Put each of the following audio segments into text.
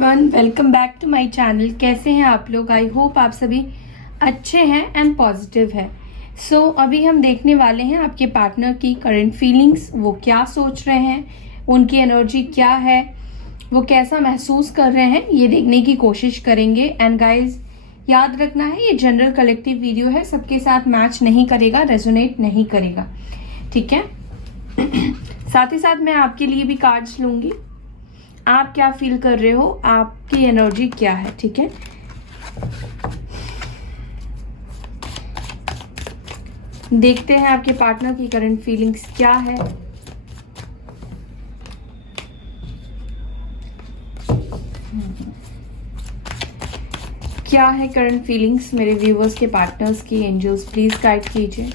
Everyone, welcome back to my channel. कैसे हैं आप लोग? आई होप आप सभी अच्छे हैं एंड पॉजिटिव है। सो अभी हम देखने वाले हैं आपके पार्टनर की करंट फीलिंग्स, वो क्या सोच रहे हैं, उनकी एनर्जी क्या है, वो कैसा महसूस कर रहे हैं, ये देखने की कोशिश करेंगे। एंड गाइज, याद रखना है ये जनरल कलेक्टिव वीडियो है, सबके साथ मैच नहीं करेगा, रेजोनेट नहीं करेगा, ठीक है। साथ ही साथ मैं आपके लिए भी कार्ड्स लूंगी। आप क्या फील कर रहे हो, आपकी एनर्जी क्या है, ठीक है। देखते हैं आपके पार्टनर की करंट फीलिंग्स क्या है। क्या है करंट फीलिंग्स मेरे व्यूवर्स के पार्टनर्स की? एंजल्स प्लीज गाइड कीजिए।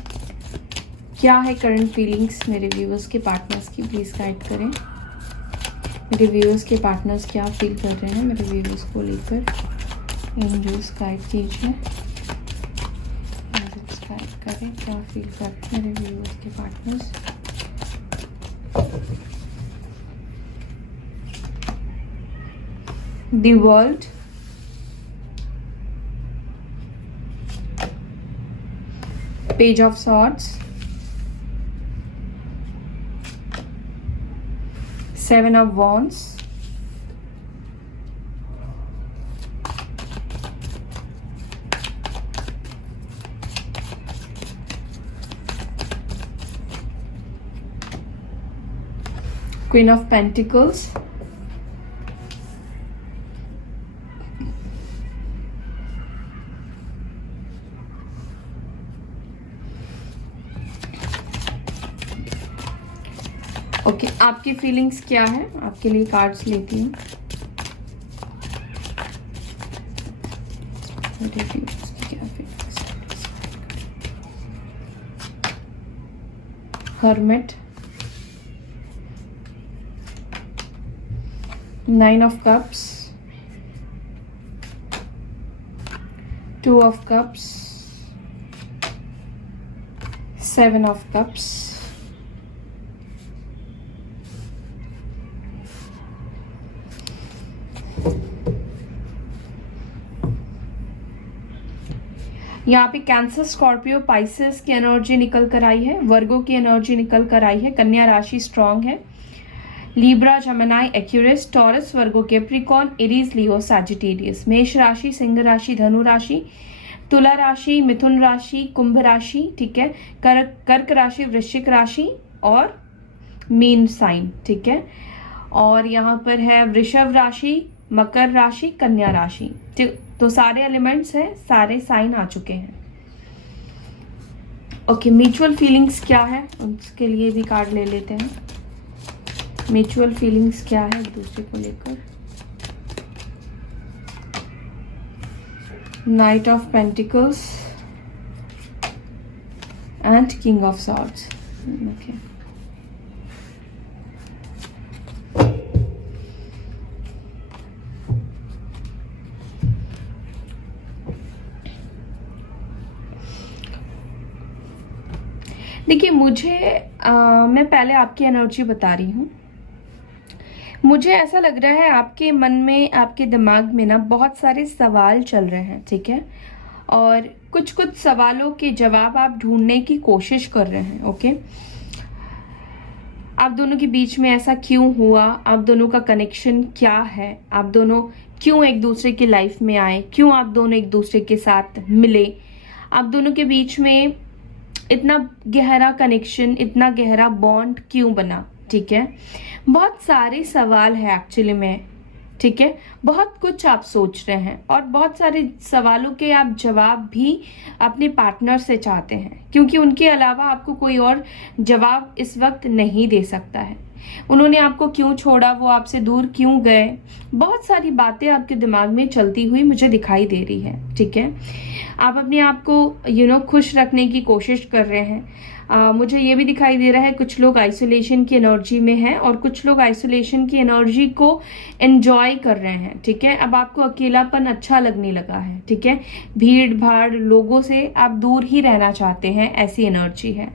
क्या है करंट फीलिंग्स मेरे व्यूवर्स के पार्टनर्स की? प्लीज गाइड करें। मेरे व्यूअर्स के पार्टनर्स क्या फील कर रहे हैं मेरे व्यूअर्स को लेकर? एंजल्स गाइड कीजिए। एंजल्स गाइड करें, क्या फील कर रहे हैं मेरे व्यूअर्स के partners? The world, page of swords, Seven of Wands, Queen of Pentacles, okay आपकी फीलिंग्स क्या है? आपके लिए कार्ड्स लेती हूँ। क्या feelings? Hermit, nine of cups, two of cups, seven of cups, यहाँ पे कैंसर, स्कॉर्पियो, पाइसेस की एनर्जी निकल कर आई है, वर्गो की एनर्जी निकल कर आई है, कन्या राशि स्ट्रांग है, लीब्रा, जेमिनी, एक्यूरियस, टॉरस, वर्गो, कैप्रिकॉर्न, एरीज, लियो, सैजिटेरियस, मेष राशि, सिंह राशि, धनु राशि, तुला राशि, मिथुन राशि, कुंभ राशि, ठीक है, कर्क राशि, वृश्चिक राशि और मीन साइन, ठीक है। और यहाँ पर है वृषभ राशि, मकर राशि, कन्या राशि, तो सारे एलिमेंट्स हैं, सारे साइन आ चुके हैं। ओके, म्यूचुअल फीलिंग्स क्या है उसके लिए भी कार्ड ले लेते हैं। म्यूचुअल फीलिंग्स क्या है एक दूसरे को लेकर? Night of pentacles and king of swords. Okay, देखिए मैं पहले आपकी एनर्जी बता रही हूँ। मुझे ऐसा लग रहा है आपके मन में, आपके दिमाग में ना बहुत सारे सवाल चल रहे हैं, ठीक है, और कुछ कुछ सवालों के जवाब आप ढूंढने की कोशिश कर रहे हैं। ओके, आप दोनों के बीच में ऐसा क्यों हुआ, आप दोनों का कनेक्शन क्या है, आप दोनों क्यों एक दूसरे की लाइफ में आए, क्यों आप दोनों एक दूसरे के साथ मिले, आप दोनों के बीच में इतना गहरा कनेक्शन, इतना गहरा बॉन्ड क्यों बना, ठीक है। बहुत सारे सवाल है एक्चुअली में, ठीक है। बहुत कुछ आप सोच रहे हैं और बहुत सारे सवालों के आप जवाब भी अपने पार्टनर से चाहते हैं, क्योंकि उनके अलावा आपको कोई और जवाब इस वक्त नहीं दे सकता है। उन्होंने आपको क्यों छोड़ा, वो आपसे दूर क्यों गए, बहुत सारी बातें आपके दिमाग में चलती हुई मुझे दिखाई दे रही है, ठीक है। आप अपने आप को खुश रखने की कोशिश कर रहे हैं। मुझे ये भी दिखाई दे रहा है कुछ लोग आइसोलेशन की एनर्जी में हैं और कुछ लोग आइसोलेशन की एनर्जी को एंजॉय कर रहे हैं, ठीक है। अब आपको अकेलापन अच्छा लगने लगा है, ठीक है। भीड़ भाड़ लोगों से आप दूर ही रहना चाहते हैं, ऐसी एनर्जी है।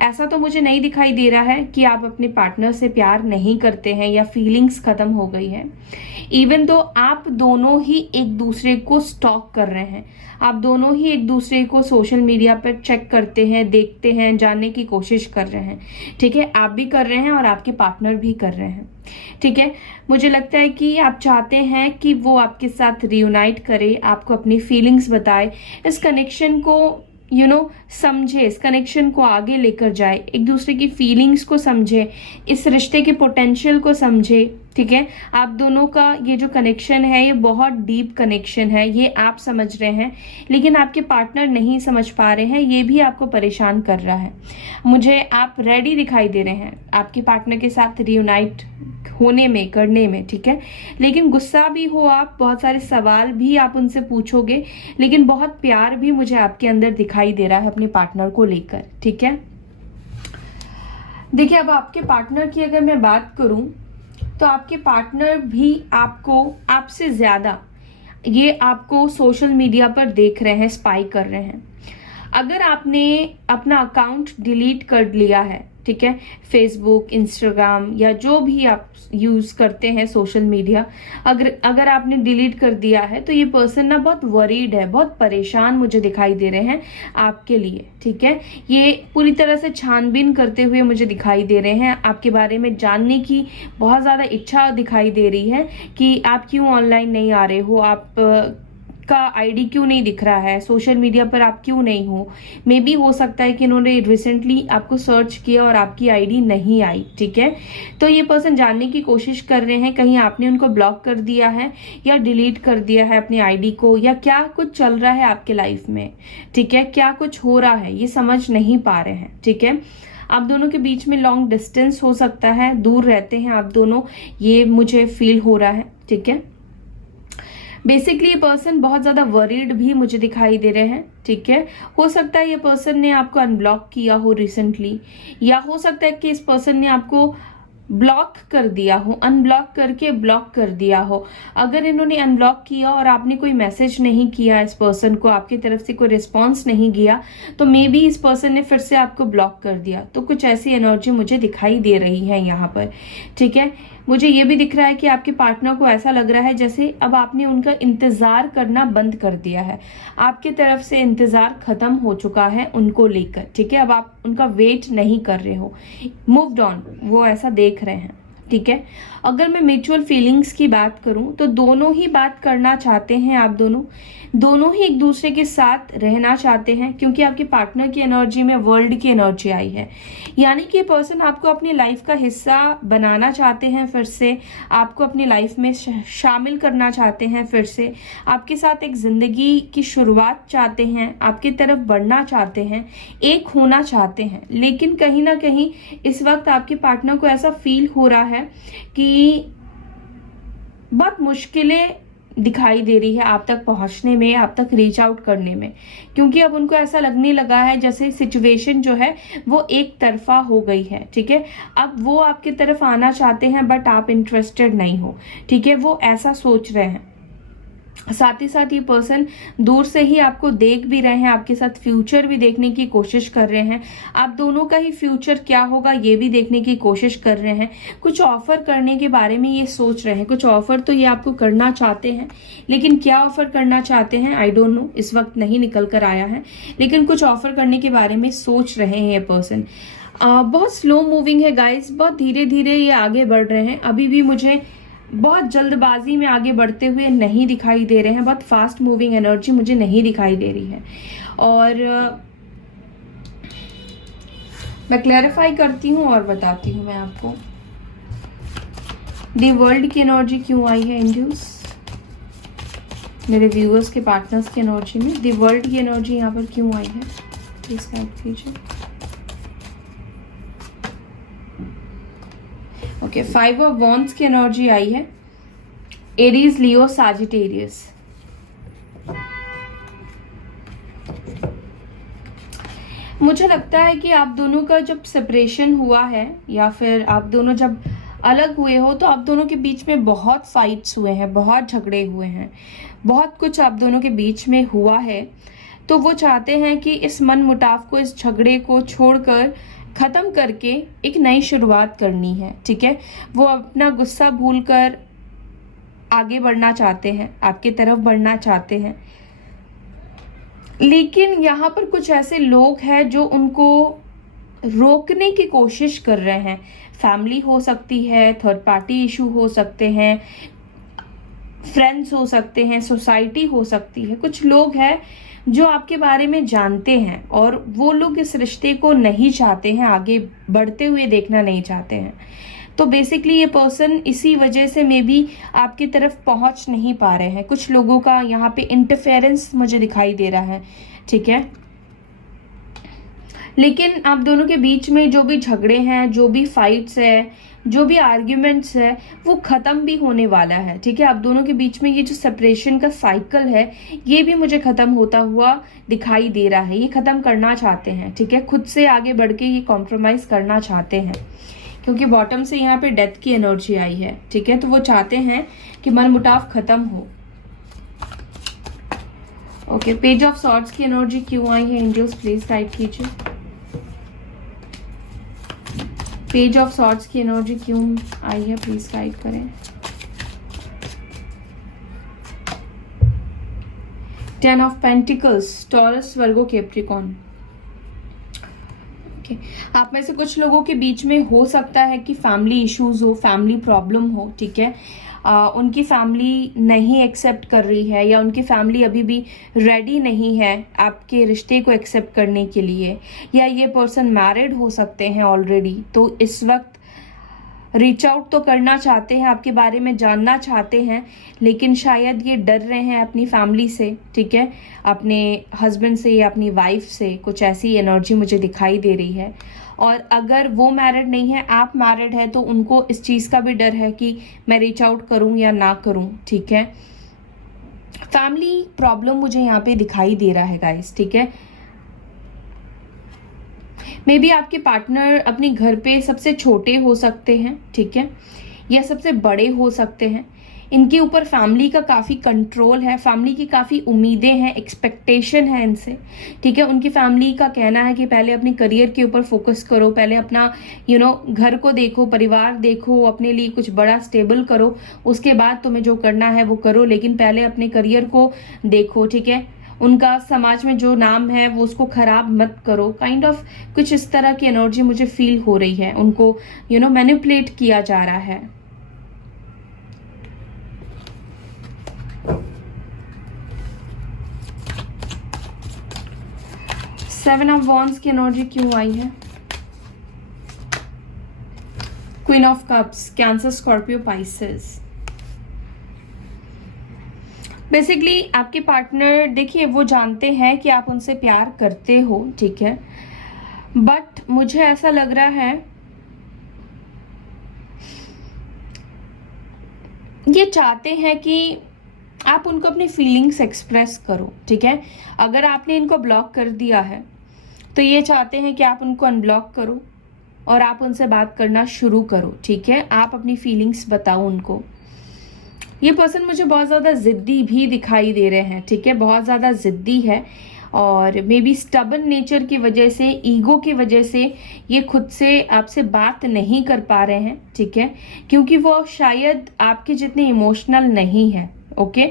ऐसा तो मुझे नहीं दिखाई दे रहा है कि आप अपने पार्टनर से प्यार नहीं करते हैं या फीलिंग्स खत्म हो गई है। इवन दो आप दोनों ही एक दूसरे को स्टॉक कर रहे हैं, आप दोनों ही एक दूसरे को सोशल मीडिया पर चेक करते हैं, देखते हैं, जानने की कोशिश कर रहे हैं, ठीक है। आप भी कर रहे हैं और आपके पार्टनर भी कर रहे हैं, ठीक है। मुझे लगता है कि आप चाहते हैं कि वो आपके साथ रियूनाइट करे, आपको अपनी फीलिंग्स बताए, इस कनेक्शन को समझे, इस कनेक्शन को आगे लेकर जाए, एक दूसरे की फीलिंग्स को समझे, इस रिश्ते के पोटेंशियल को समझे, ठीक है। आप दोनों का ये जो कनेक्शन है ये बहुत डीप कनेक्शन है, ये आप समझ रहे हैं लेकिन आपके पार्टनर नहीं समझ पा रहे हैं, ये भी आपको परेशान कर रहा है। मुझे आप रेडी दिखाई दे रहे हैं आपके पार्टनर के साथ रियूनाइट होने में, करने में, ठीक है। लेकिन गुस्सा भी हो आप, बहुत सारे सवाल भी आप उनसे पूछोगे, लेकिन बहुत प्यार भी मुझे आपके अंदर दिखाई दे रहा है अपने पार्टनर को लेकर, ठीक है। देखिए, अब आपके पार्टनर की अगर मैं बात करूं तो आपके पार्टनर भी आपसे ज्यादा ये आपको सोशल मीडिया पर देख रहे हैं, स्पाई कर रहे हैं। अगर आपने अपना अकाउंट डिलीट कर लिया है, ठीक है, फेसबुक, इंस्टाग्राम या जो भी आप यूज करते हैं सोशल मीडिया, अगर आपने डिलीट कर दिया है तो ये पर्सन ना बहुत वरीड है, बहुत परेशान मुझे दिखाई दे रहे हैं आपके लिए, ठीक है। ये पूरी तरह से छानबीन करते हुए मुझे दिखाई दे रहे हैं, आपके बारे में जानने की बहुत ज्यादा इच्छा दिखाई दे रही है कि आप क्यों ऑनलाइन नहीं आ रहे हो, आप का आईडी क्यों नहीं दिख रहा है, सोशल मीडिया पर आप क्यों नहीं हो। मे बी हो सकता है कि इन्होंने रिसेंटली आपको सर्च किया और आपकी आईडी नहीं आई, ठीक है। तो ये पर्सन जानने की कोशिश कर रहे हैं कहीं आपने उनको ब्लॉक कर दिया है या डिलीट कर दिया है अपनी आईडी को, या क्या कुछ चल रहा है आपके लाइफ में, ठीक है, क्या कुछ हो रहा है ये समझ नहीं पा रहे हैं, ठीक है। आप दोनों के बीच में लॉन्ग डिस्टेंस हो सकता है, दूर रहते हैं आप दोनों, ये मुझे फील हो रहा है, ठीक है। बेसिकली ये पर्सन बहुत ज्यादा वरीड भी मुझे दिखाई दे रहे हैं, ठीक है। हो सकता है ये पर्सन ने आपको अनब्लॉक किया हो रिसेंटली, या हो सकता है कि इस पर्सन ने आपको ब्लॉक कर दिया हो, अनब्लॉक करके ब्लॉक कर दिया हो। अगर इन्होंने अनब्लॉक किया और आपने कोई मैसेज नहीं किया इस पर्सन को, आपकी तरफ से कोई रिस्पॉन्स नहीं किया, तो मे बी इस पर्सन ने फिर से आपको ब्लॉक कर दिया। तो कुछ ऐसी एनर्जी मुझे दिखाई दे रही है यहाँ पर, ठीक है। मुझे ये भी दिख रहा है कि आपके पार्टनर को ऐसा लग रहा है जैसे अब आपने उनका इंतजार करना बंद कर दिया है, आपकी तरफ से इंतजार खत्म हो चुका है उनको लेकर, ठीक है। अब आप उनका वेट नहीं कर रहे हो, मूव्ड ऑन, वो ऐसा देख रहे हैं, ठीक है। अगर मैं म्यूचुअल फीलिंग्स की बात करूं तो दोनों ही बात करना चाहते हैं, आप दोनों ही एक दूसरे के साथ रहना चाहते हैं, क्योंकि आपके पार्टनर की एनर्जी में वर्ल्ड की एनर्जी आई है। यानी कि पर्सन आपको अपनी लाइफ का हिस्सा बनाना चाहते हैं, फिर से आपको अपनी लाइफ में शामिल करना चाहते हैं, फिर से आपके साथ एक जिंदगी की शुरुआत चाहते हैं, आपकी तरफ बढ़ना चाहते हैं, एक होना चाहते हैं। लेकिन कहीं ना कहीं इस वक्त आपके पार्टनर को ऐसा फील हो रहा है कि बहुत मुश्किलें दिखाई दे रही है आप तक पहुंचने में, आप तक रीच आउट करने में, क्योंकि अब उनको ऐसा लगने लगा है जैसे सिचुएशन जो है वो एक तरफा हो गई है, ठीक है। अब वो आपकी तरफ आना चाहते हैं बट आप इंटरेस्टेड नहीं हो, ठीक है, वो ऐसा सोच रहे हैं। साथ ही साथ ये पर्सन दूर से ही आपको देख भी रहे हैं, आपके साथ फ्यूचर भी देखने की कोशिश कर रहे हैं, आप दोनों का ही फ्यूचर क्या होगा ये भी देखने की कोशिश कर रहे हैं। कुछ ऑफर करने के बारे में ये सोच रहे हैं, कुछ ऑफर तो ये आपको करना चाहते हैं, लेकिन क्या ऑफर करना चाहते हैं आई डोंट नो, इस वक्त नहीं निकल कर आया है, लेकिन कुछ ऑफर करने के बारे में सोच रहे हैं ये पर्सन। बहुत स्लो मूविंग है गाइस, बहुत धीरे धीरे ये आगे बढ़ रहे हैं, अभी भी मुझे बहुत जल्दबाजी में आगे बढ़ते हुए नहीं दिखाई दे रहे हैं, बहुत फास्ट मूविंग एनर्जी मुझे नहीं दिखाई दे रही है। और मैं क्लैरिफाई करती हूँ और बताती हूँ मैं आपको दी वर्ल्ड की एनर्जी क्यों आई है इंड्यूस मेरे व्यूअर्स के पार्टनर्स की एनर्जी में, दी वर्ल्ड की एनर्जी यहाँ पर क्यों आई है, प्लीज गाइड कीजिए। ओके, 5 ऑफ वॉन्ड्स की एनर्जी आई है, एरीज, लियो, सैजिटेरियस। मुझे लगता है कि आप दोनों का जब सेपरेशन हुआ है या फिर आप दोनों जब अलग हुए हो तो आप दोनों के बीच में बहुत फाइट्स हुए हैं, बहुत झगड़े हुए हैं, बहुत कुछ आप दोनों के बीच में हुआ है। तो वो चाहते हैं कि इस मन मुटाव को, इस झगड़े को छोड़कर ख़त्म करके एक नई शुरुआत करनी है, ठीक है। वो अपना गुस्सा भूलकर आगे बढ़ना चाहते हैं, आपकी तरफ बढ़ना चाहते हैं, लेकिन यहाँ पर कुछ ऐसे लोग हैं जो उनको रोकने की कोशिश कर रहे हैं। फैमिली हो सकती है, थर्ड पार्टी इशू हो सकते हैं, फ्रेंड्स हो सकते हैं, सोसाइटी हो सकती है। कुछ लोग हैं जो आपके बारे में जानते हैं और वो लोग इस रिश्ते को नहीं चाहते हैं, आगे बढ़ते हुए देखना नहीं चाहते हैं। तो बेसिकली ये पर्सन इसी वजह से मे बी आपकी तरफ पहुंच नहीं पा रहे हैं। कुछ लोगों का यहाँ पे इंटरफेरेंस मुझे दिखाई दे रहा है, ठीक है। लेकिन आप दोनों के बीच में जो भी झगड़े हैं, जो भी फाइट्स है, जो भी आर्ग्यूमेंट्स है, वो ख़त्म भी होने वाला है, ठीक है। आप दोनों के बीच में ये जो सेपरेशन का साइकिल है, ये भी मुझे ख़त्म होता हुआ दिखाई दे रहा है। ये ख़त्म करना चाहते हैं, ठीक है। खुद से आगे बढ़ के ये कॉम्प्रोमाइज़ करना चाहते हैं, क्योंकि बॉटम से यहाँ पे डेथ की एनर्जी आई है, ठीक है। तो वो चाहते हैं कि मनमुटाव ख़त्म हो। ओके, पेज ऑफ सॉर्ड्स की एनर्जी क्यों आई है एंजल्स, प्लीज गाइड कीजिए। पेज ऑफ सॉर्ड्स की एनर्जी क्यों आई है, प्लीज गाइड करें। Ten of pentacles, taurus, Virgo, Capricorn. Okay, आप में से कुछ लोगों के बीच में हो सकता है कि फैमिली इश्यूज हो, फैमिली प्रॉब्लम हो, ठीक है। उनकी फैमिली नहीं एक्सेप्ट कर रही है, या उनकी फैमिली अभी भी रेडी नहीं है आपके रिश्ते को एक्सेप्ट करने के लिए, या ये पर्सन मैरिड हो सकते हैं ऑलरेडी, तो इस वक्त रीच आउट तो करना चाहते हैं, आपके बारे में जानना चाहते हैं, लेकिन शायद ये डर रहे हैं अपनी फैमिली से, ठीक है, अपने हस्बैंड से या अपनी वाइफ से। कुछ ऐसी एनर्जी मुझे दिखाई दे रही है। और अगर वो मैरिड नहीं है, आप मैरिड है, तो उनको इस चीज़ का भी डर है कि मैं रीच आउट करूं या ना करूं, ठीक है। फैमिली प्रॉब्लम मुझे यहाँ पे दिखाई दे रहा है गाइस, ठीक है। मे बी आपके पार्टनर अपने घर पे सबसे छोटे हो सकते हैं, ठीक है, या सबसे बड़े हो सकते हैं। इनके ऊपर फैमिली का काफ़ी कंट्रोल है, फैमिली की काफ़ी उम्मीदें हैं, एक्सपेक्टेशन है इनसे, ठीक है। उनकी फैमिली का कहना है कि पहले अपने करियर के ऊपर फोकस करो, पहले अपना घर को देखो, परिवार देखो, अपने लिए कुछ बड़ा स्टेबल करो, उसके बाद तुम्हें जो करना है वो करो, लेकिन पहले अपने करियर को देखो, ठीक है। उनका समाज में जो नाम है वो उसको खराब मत करो, काइंड ऑफ कुछ इस तरह की एनर्जी मुझे फील हो रही है। उनको मैनिपुलेट किया जा रहा है। सेवन ऑफ वॉन्ड्स की एनर्जी क्यों आई है। Queen of cups, cancer, Scorpio, Pisces. Basically आपके पार्टनर, देखिए, वो जानते हैं कि आप उनसे प्यार करते हो, ठीक है, बट मुझे ऐसा लग रहा है ये चाहते हैं कि आप उनको अपनी फीलिंग्स एक्सप्रेस करो, ठीक है। अगर आपने इनको ब्लॉक कर दिया है तो ये चाहते हैं कि आप उनको अनब्लॉक करो और आप उनसे बात करना शुरू करो, ठीक है। आप अपनी फीलिंग्स बताओ उनको। ये पर्सन मुझे बहुत ज़्यादा ज़िद्दी भी दिखाई दे रहे हैं, ठीक है, बहुत ज़्यादा ज़िद्दी है, और मे बी स्टबन नेचर की वजह से, ईगो की वजह से ये खुद से आपसे बात नहीं कर पा रहे हैं, ठीक है, क्योंकि वो शायद आपके जितने इमोशनल नहीं है। ओके,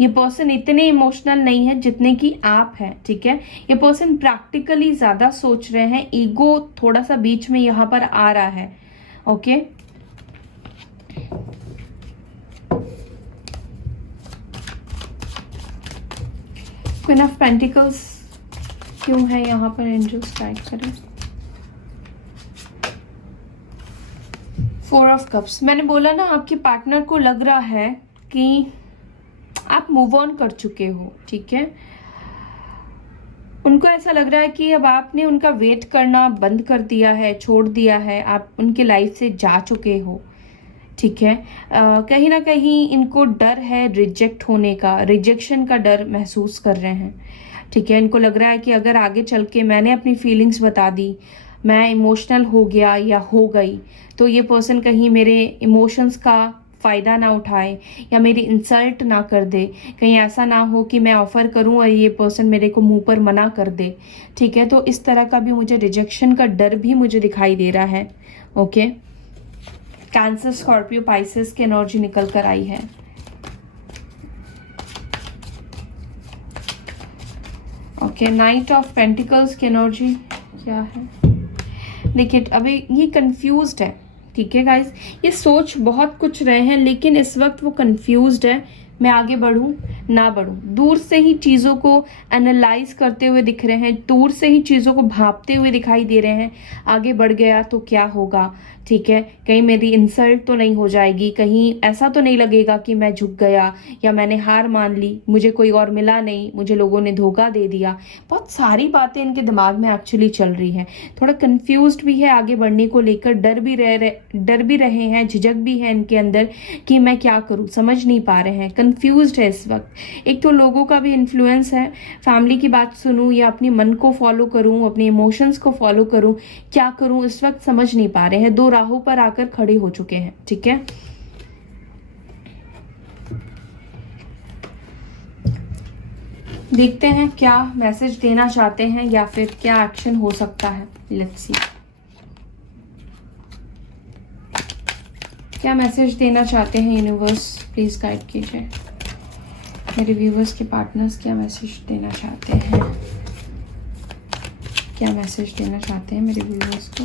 ये पर्सन इतने इमोशनल नहीं है जितने कि आप हैं, ठीक है। ये पर्सन प्रैक्टिकली ज़्यादा सोच रहे हैं, ईगो थोड़ा सा बीच में यहाँ पर आ रहा है। ओके, क्वीन ऑफ पेंटिकल्स क्यों है यहाँ पर, एंजल्स गाइड करें। फोर ऑफ कप्स, मैंने बोला ना, आपके पार्टनर को लग रहा है कि आप मूव ऑन कर चुके हो, ठीक है। उनको ऐसा लग रहा है कि अब आपने उनका वेट करना बंद कर दिया है, छोड़ दिया है, आप उनकी लाइफ से जा चुके हो, ठीक है। कहीं ना कहीं इनको डर है रिजेक्ट होने का, रिजेक्शन का डर महसूस कर रहे हैं, ठीक है। इनको लग रहा है कि अगर आगे चल के मैंने अपनी फीलिंग्स बता दी, मैं इमोशनल हो गया या हो गई, तो ये पर्सन कहीं मेरे इमोशंस का फ़ायदा ना उठाए या मेरी इंसल्ट ना कर दे। कहीं ऐसा ना हो कि मैं ऑफ़र करूं और ये पर्सन मेरे को मुंह पर मना कर दे, ठीक है। तो इस तरह का भी मुझे रिजेक्शन का डर भी मुझे दिखाई दे रहा है। ओके, कैंसर, स्कॉर्पियो, पाइसेस की एनर्जी निकल कर आई है। ओके, नाइट ऑफ पेंटिकल्स की एनर्जी क्या है? देखिए, अभी ये कंफ्यूज्ड है, ठीक है गाइस। ये सोच बहुत कुछ रहे हैं, लेकिन इस वक्त वो कंफ्यूज्ड है। मैं आगे बढ़ूं ना बढ़ूं, दूर से ही चीज़ों को एनालाइज करते हुए दिख रहे हैं, दूर से ही चीज़ों को भांपते हुए दिखाई दे रहे हैं। आगे बढ़ गया तो क्या होगा, ठीक है। कहीं मेरी इंसल्ट तो नहीं हो जाएगी, कहीं ऐसा तो नहीं लगेगा कि मैं झुक गया या मैंने हार मान ली, मुझे कोई और मिला नहीं, मुझे लोगों ने धोखा दे दिया। बहुत सारी बातें इनके दिमाग में एक्चुअली चल रही हैं। थोड़ा कंफ्यूज्ड भी है आगे बढ़ने को लेकर, डर भी रहे हैं, झिझक भी है इनके अंदर कि मैं क्या करूं, समझ नहीं पा रहे हैं, कंफ्यूज्ड है इस वक्त। एक तो लोगों का भी इन्फ्लुएंस है, फैमिली की बात सुनूं या अपनी मन को फॉलो करूं, अपने इमोशंस को फॉलो करूं, क्या करूं इस वक्त समझ नहीं पा रहे हैं। दो राहों पर आकर खड़े हो चुके हैं, ठीक है। देखते हैं क्या मैसेज देना चाहते हैं या फिर क्या एक्शन हो सकता है। लेट्स सी क्या मैसेज देना चाहते हैं यूनिवर्स, प्लीज गाइड कीजिए। मेरे व्यूवर्स के पार्टनर्स क्या मैसेज देना चाहते हैं, क्या मैसेज देना चाहते हैं मेरे व्यूवर्स को।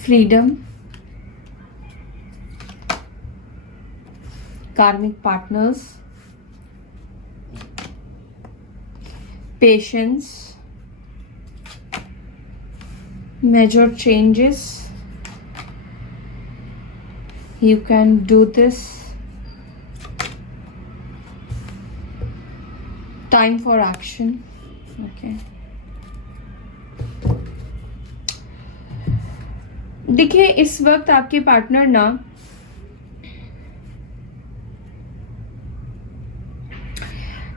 Freedom, karmic partners, patience, major changes, you can do this, time for action. Okay, देखिए इस वक्त आपके पार्टनर ना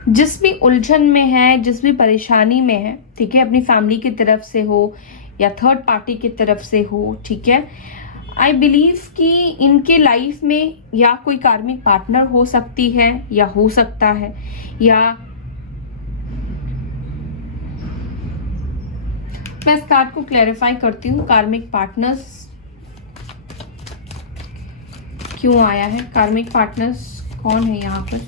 जिस भी उलझन में है, जिस भी परेशानी में है, ठीक है, अपनी फैमिली की तरफ से हो या थर्ड पार्टी की तरफ से हो, ठीक है, आई बिलीव कि इनके लाइफ में या कोई कार्मिक पार्टनर हो सकती है या हो सकता है, या मैं इस कार्ड को क्लैरिफाई करती हूँ। कार्मिक पार्टनर्स क्यों आया है, कार्मिक पार्टनर्स कौन है यहाँ पर?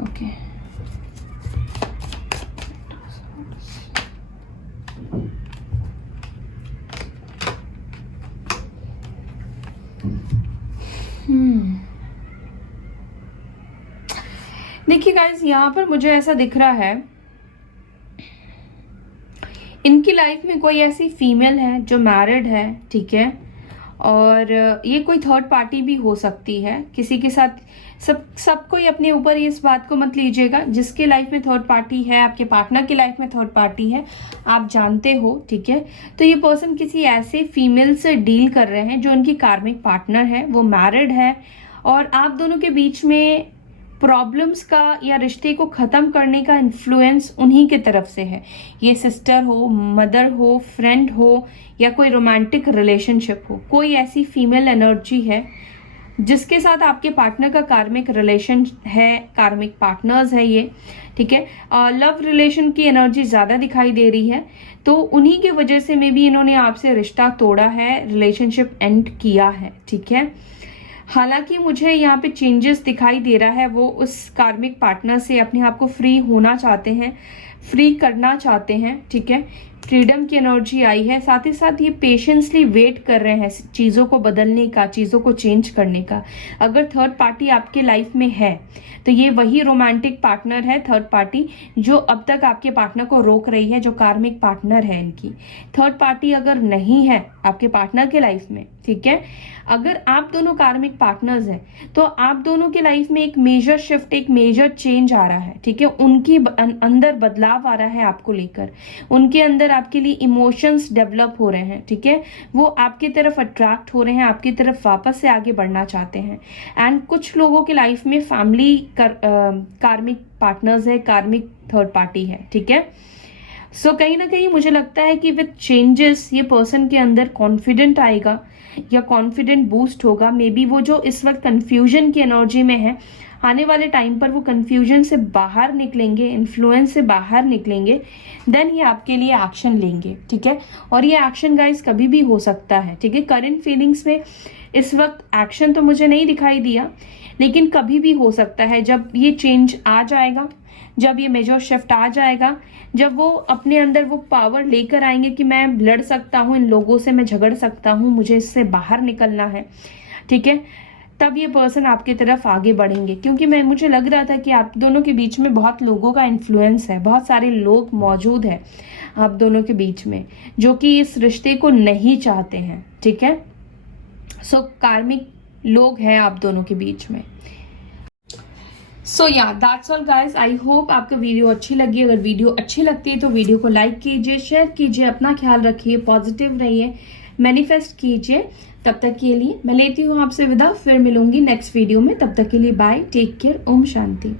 ओके, देखिए गाइस, यहाँ पर मुझे ऐसा दिख रहा है इनकी लाइफ में कोई ऐसी फीमेल है जो मैरिड है, ठीक है, और ये कोई थर्ड पार्टी भी हो सकती है किसी के साथ। सब कोई अपने ऊपर इस बात को मत लीजिएगा, जिसके लाइफ में थर्ड पार्टी है, आपके पार्टनर की लाइफ में थर्ड पार्टी है, आप जानते हो, ठीक है। तो ये पर्सन किसी ऐसे फीमेल से डील कर रहे हैं जो उनकी कार्मिक पार्टनर है, वो मैरिड है, और आप दोनों के बीच में प्रॉब्लम्स का या रिश्ते को ख़त्म करने का इन्फ्लुएंस उन्हीं के तरफ से है। ये सिस्टर हो, मदर हो, फ्रेंड हो, या कोई रोमांटिक रिलेशनशिप हो, कोई ऐसी फीमेल एनर्जी है जिसके साथ आपके पार्टनर का कार्मिक रिलेशन है, कार्मिक पार्टनर्स है ये, ठीक है। लव रिलेशन की एनर्जी ज़्यादा दिखाई दे रही है, तो उन्हीं के वजह से मे बी इन्होंने आपसे रिश्ता तोड़ा है, रिलेशनशिप एंड किया है, ठीक है। हालांकि मुझे यहाँ पे चेंजेस दिखाई दे रहा है, वो उस कार्मिक पार्टनर से अपने आप को फ्री होना चाहते हैं, फ्री करना चाहते हैं, ठीक है। फ्रीडम की एनर्जी आई है, साथ ही साथ ये पेशेंसली वेट कर रहे हैं चीज़ों को बदलने का, चीज़ों को चेंज करने का। अगर थर्ड पार्टी आपके लाइफ में है तो ये वही रोमांटिक पार्टनर है, थर्ड पार्टी, जो अब तक आपके पार्टनर को रोक रही है, जो कार्मिक पार्टनर है इनकी। थर्ड पार्टी अगर नहीं है आपके पार्टनर के लाइफ में, ठीक है, अगर आप दोनों कार्मिक पार्टनर्स हैं तो आप दोनों के लाइफ में एक मेजर शिफ्ट, एक मेजर चेंज आ रहा है, ठीक है। उनकी अंदर बदलाव आ रहा है आपको लेकर, उनके अंदर आपके लिए इमोशंस डेवलप हो रहे हैं, ठीक है। वो आपकी तरफ अट्रैक्ट हो रहे हैं, आपकी तरफ वापस से आगे बढ़ना चाहते हैं। एंड कुछ लोगों की लाइफ में फैमिली कार्मिक पार्टनर्स है, कार्मिक थर्ड पार्टी है, ठीक है। सो कहीं ना कहीं मुझे लगता है कि विद चेंजेस ये पर्सन के अंदर कॉन्फिडेंट आएगा या कॉन्फिडेंट बूस्ट होगा। मे बी वो जो इस वक्त कंफ्यूजन की एनर्जी में है, आने वाले टाइम पर वो कंफ्यूजन से बाहर निकलेंगे, इन्फ्लुएंस से बाहर निकलेंगे, देन ये आपके लिए एक्शन लेंगे, ठीक है। और ये एक्शन गाइस कभी भी हो सकता है, ठीक है। करंट फीलिंग्स में इस वक्त एक्शन तो मुझे नहीं दिखाई दिया, लेकिन कभी भी हो सकता है जब ये चेंज आ जाएगा, जब ये मेजर शिफ्ट आ जाएगा, जब वो अपने अंदर वो पावर लेकर आएंगे कि मैं लड़ सकता हूँ इन लोगों से, मैं झगड़ सकता हूँ, मुझे इससे बाहर निकलना है, ठीक है, तब ये पर्सन आपकी तरफ आगे बढ़ेंगे। क्योंकि मुझे लग रहा था कि आप दोनों के बीच में बहुत लोगों का इन्फ्लुएंस है, बहुत सारे लोग मौजूद है आप दोनों के बीच में जो कि इस रिश्ते को नहीं चाहते हैं, ठीक है। सो कार्मिक लोग हैं आप दोनों के बीच में। सो या that's all guys, I hope आपको वीडियो अच्छी लगी। अगर वीडियो अच्छी लगती है तो वीडियो को लाइक कीजिए, शेयर कीजिए, अपना ख्याल रखिए, पॉजिटिव रहिए, मैनिफेस्ट कीजिए। तब तक के लिए मैं लेती हूँ आपसे विदा, फिर मिलूंगी नेक्स्ट वीडियो में। तब तक के लिए bye, take care, Om Shanti.